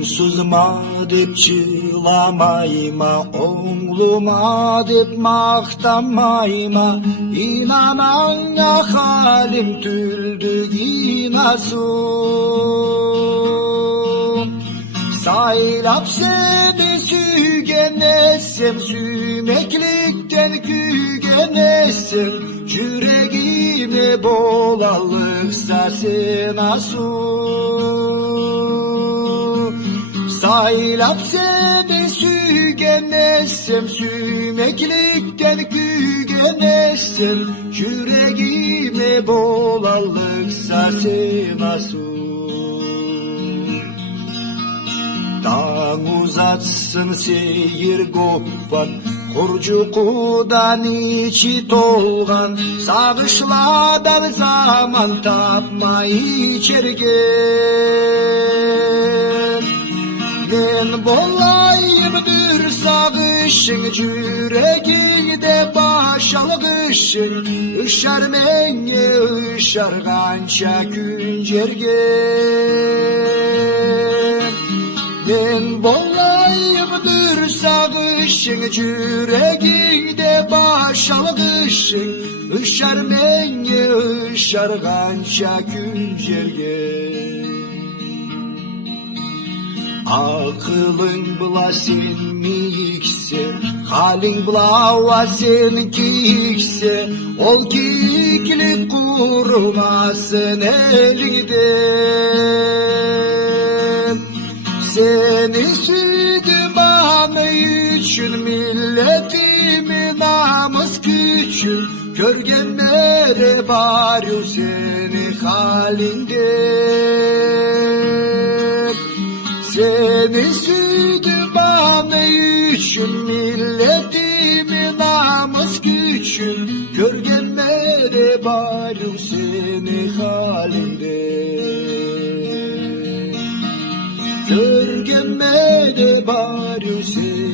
Onsuzma dep çılamayma, oğluma dep maktamayma. İnanana halim tüldü inasın. Saylap seni sügenesem, sümeklikten kügenesem. Yüreğime bolalıksa sen asın. Saylap seni sügenesem, sümeklikten kügenesem. Yüreğime bolalıksa sen asın. Dağ uzatsın seyir kopan, Kurcukudan içi tolgan, Sağışladan zaman tapma içergen. Ben bolayımdır sağışın, yüreğinde başalgışın. Işar menge ışargança güncergen. Ben bolayımdır sağışın, yüreğinde başalgışın. Işar menge ışargança güncergen. Akılın bula sen mikse, halin bula sen kikse. Ol kiklik kurumasın elinden. Seni sürdüm anı için, milletimin namus gücün. Görgenlere varıyor seni halinden. Seni sürdüm anı için, milletimin namus gücün. Görgenlere varıyor seni halinden. Görgenme de varıyor seni